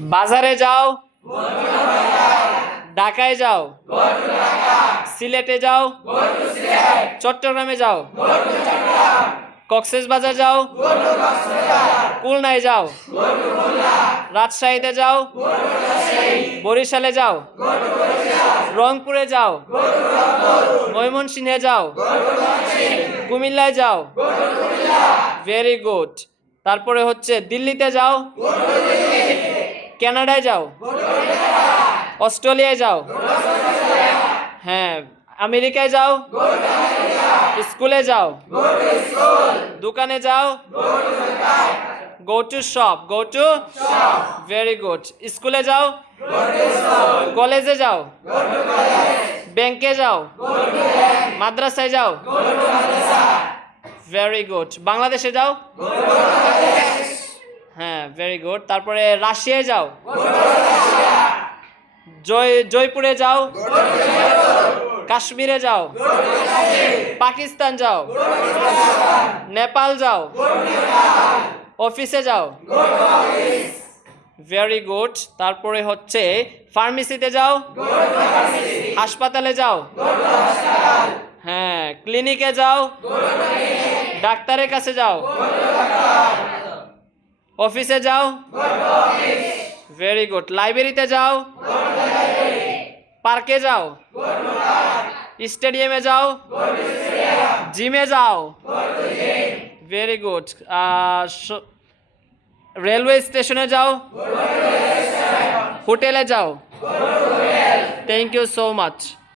বাজারে যাও, ঢাকায় যাও, সিলেটে যাও, চট্টগ্রামে যাও, কক্সবাজার যাও, খুলনায় যাও, রাজশাহীতে যাও, বরিশালে যাও, রংপুরে যাও, ময়মনসিংহে যাও, কুমিল্লায় যাও। Very good. তারপরে হচ্ছে দিল্লিতে যাও, কানাডায় যাও, অস্ট্রেলিয়ায় যাও, হ্যাঁ, আমেরিকায় যাও, স্কুলে যাও, দোকানে যাও, go to shop, go to, very good. স্কুলে যাও, কলেজে যাও, ব্যাংকে যাও, মাদ্রাসায় যাও, ভেরি গুড। বাংলাদেশে যাও, হ্যাঁ, ভেরি গুড। তারপরে রাশিয়ায় যাও, জয়পুরে যাও, কাশ্মীরে যাও, পাকিস্তান যাও, নেপাল যাও, অফিসে যাও, ভেরি গুড। তারপরে হচ্ছে ফার্মেসিতে যাও, হাসপাতালে যাও, হ্যাঁ, ক্লিনিকে যাও, ডাক্তারের কাছে যাও, অফিসে যাও, ভেরি গুড। লাইব্রেরিতে যাও, পার্কে যাও, স্টেডিয়ামে যাও, জিমে যাও, ভেরি গুড। রেলওয়ে স্টেশনে যাও, হোটেলে যাও। Thank you so much.